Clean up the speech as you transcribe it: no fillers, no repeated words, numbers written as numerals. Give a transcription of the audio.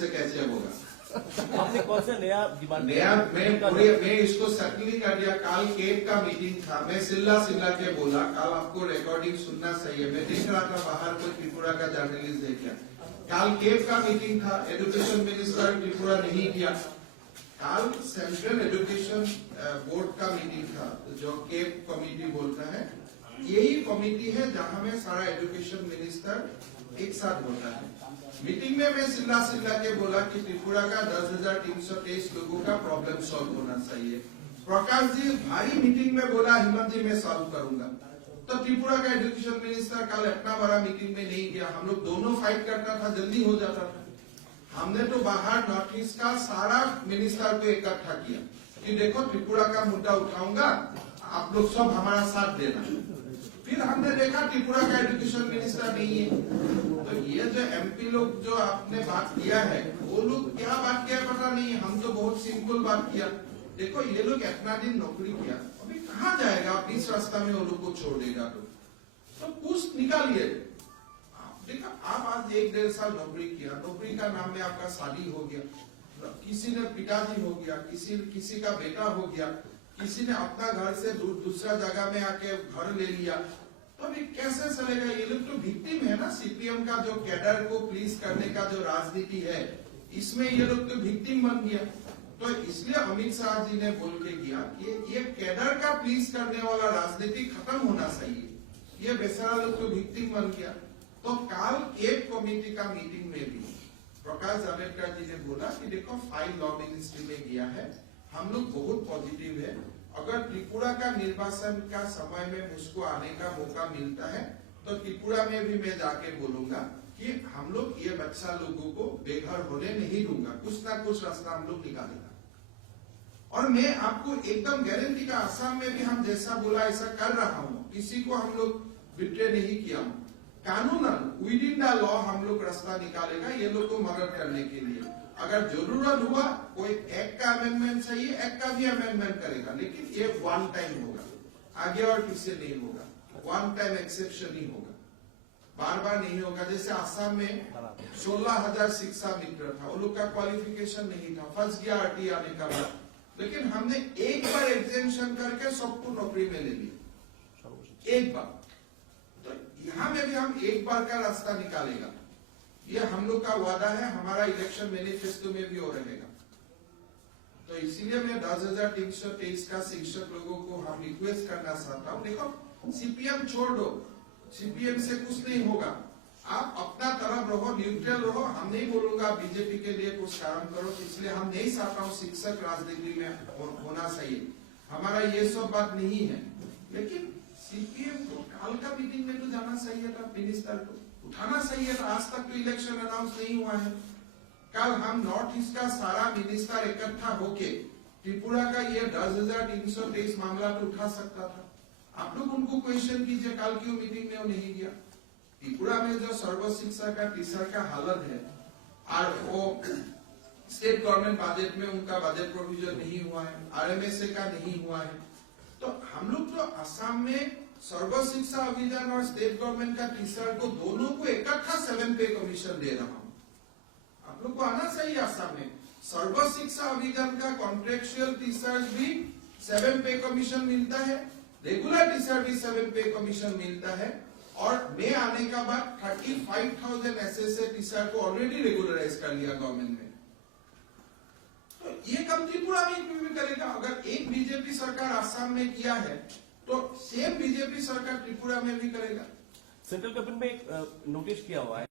से कैसे होगा? आपने कौन सा नया डिमांड? मैं इसको सर्टनली कर दिया। काल केप का मीटिंग था, मैं सिल्ला के बोला, कल आपको रिकॉर्डिंग सुनना सही है। मैं देख रहा था बाहर कोई त्रिपुरा का जर्नलिस्ट देख गया। काल केप का मीटिंग था, एजुकेशन मिनिस्टर त्रिपुरा नहीं किया। काल सेंट्रल एजुकेशन बोर्ड का मीटिंग था, जो केप कमेटी बोलता है। यही कमेटी है जहां में सारा एजुकेशन मिनिस्टर एक साथ होता है। मीटिंग में मैं सिल्ला के बोला कि त्रिपुरा का 10,323 लोगों का प्रॉब्लम सॉल्व होना चाहिए। प्रकाश जी भारी मीटिंग में बोला, हिमंत जी मैं सॉल्व करूंगा। तो त्रिपुरा का एजुकेशन मिनिस्टर कल इतना बड़ा मीटिंग में नहीं गया। हम लोग दोनों फाइट करता था, जल्दी हो जाता था। हमने तो बाहर नॉर्थ ईस्ट का सारा मिनिस्टर को इकट्ठा किया कि देखो त्रिपुरा का मुद्दा उठाऊंगा, आप लोग सब हमारा साथ देना। फिर हमने देखा त्रिपुरा का एजुकेशन मिनिस्टर नहीं है। तो ये जो एमपी लोग जो आपने बात किया है, वो लोग क्या बात किया पता नहीं। हम तो बहुत सिंपल बात किया। देखो ये लोग इतना दिन नौकरी किया, अभी कहाँ जाएगा? आप इस रास्ता में वो लोग को छोड़ देगा तो कुछ निकालिए। देखा आप आज 1-1.5 साल नौकरी किया, नौकरी का नाम में आपका शादी हो गया, किसी ने पिताजी हो गया, किसी का बेटा हो गया, किसी ने अपना घर से दूसरा जगह में आके घर ले लिया। तो अभी कैसे चलेगा? ये लोग तो विक्टिम है ना। सीपीएम का जो कैडर को प्लीज करने का जो राजनीति है, इसमें ये लोग तो विक्टिम बन गया। तो इसलिए अमित शाह जी ने बोल के किया कि ये कैडर का प्लीज करने वाला राजनीति खत्म होना चाहिए। ये बेचारा लोग तो विक्टिम बन गया। तो काल केप कमेटी का मीटिंग में भी प्रकाश जावड़ेकर जी ने बोला कि देखो फाइल लॉ मिनिस्ट्री में गया है, हम लोग बहुत पॉजिटिव है। अगर त्रिपुरा का निर्वाचन का समय में मुझको आने का मौका मिलता है तो त्रिपुरा में भी मैं जाके बोलूंगा कि हम लोग ये बच्चा लोगों को बेघर होने नहीं दूंगा, कुछ ना कुछ रास्ता हम लोग निकालेगा। और मैं आपको एकदम गारंटी का, आसाम में भी हम जैसा बोला ऐसा कर रहा हूँ। किसी को हम लोग बिट्रे नहीं किया। कानूनन विद इन द लॉ हम लोग रास्ता निकालेगा ये लोग को मदद करने के लिए। अगर जरूरत हुआ कोई एक का अमेंडमेंट चाहिए, एक का भी अमेंडमेंट करेगा, लेकिन ये वन टाइम होगा, आगे और किससे नहीं होगा। वन टाइम एक्सेप्शन ही होगा, बार बार नहीं होगा। जैसे आसाम में 16,000 शिक्षा मित्र था, वो लोग का क्वालिफिकेशन नहीं था, फंस गया आरटी आने का बाद, लेकिन हमने एक बार एग्जेम्पशन करके सबको नौकरी में ले लिया, एक बार। तो यहाँ में भी हम एक बार का रास्ता निकालेगा, ये हम लोग का वादा है, हमारा इलेक्शन मैनिफेस्टो में भी हो रहेगा। तो इसीलिए मैं 10,323 का शिक्षक लोगों को हम रिक्वेस्ट करना चाहता हूँ, देखो सीपीएम छोड़ दो, सीपीएम से कुछ नहीं होगा। आप अपना तरफ रहो, न्यूट्रल रहो। हम नहीं बोलूंगा बीजेपी के लिए कुछ काम करो, इसलिए हम नहीं चाहता हूँ शिक्षक राजनीति में होना चाहिए, हमारा ये सब बात नहीं है। लेकिन सीपीएम को काल का मीटिंग में तो जाना चाहिए था, मिनिस्टर को उठाना चाहिए था। आज तक तो इलेक्शन अनाउंस नहीं हुआ है। कल हम नॉर्थ ईस्ट का सारा मिनिस्टर इकट्ठा होके त्रिपुरा का ये 10,323 मामला तो उठा सकता था। आप लोग उनको क्वेश्चन कीजिए, कल क्यों मीटिंग में वो नहीं गया? त्रिपुरा में जो सर्व शिक्षा का टीचर का हालत है, और वो स्टेट गवर्नमेंट बजट में उनका बजट प्रोविजन नहीं हुआ है, आरएमएसए का नहीं हुआ है। तो हम लोग तो असम में सर्व शिक्षा अभियान और स्टेट गवर्नमेंट का टीचर को दोनों को इकट्ठा 7 पे कमीशन दे रहा हूँ। आप लोग को आना चाहिए असम में सर्व शिक्षा अभियान का कॉन्ट्रेक्चुअल टीचर भी 7 पे कमीशन मिलता है, रेगुलर टीचर भी 7 पे कमीशन मिलता है। और मैं आने का बाद 35,000 एसएसए टीचर को ऑलरेडी रेगुलराइज कर लिया गवर्नमेंट ने। तो ये काम त्रिपुरा में भी करेगा। अगर एक बीजेपी सरकार आसाम में किया है तो सेम बीजेपी सरकार त्रिपुरा में भी करेगा। सेंट्रल गवर्नमेंट में एक नोटिस किया हुआ है।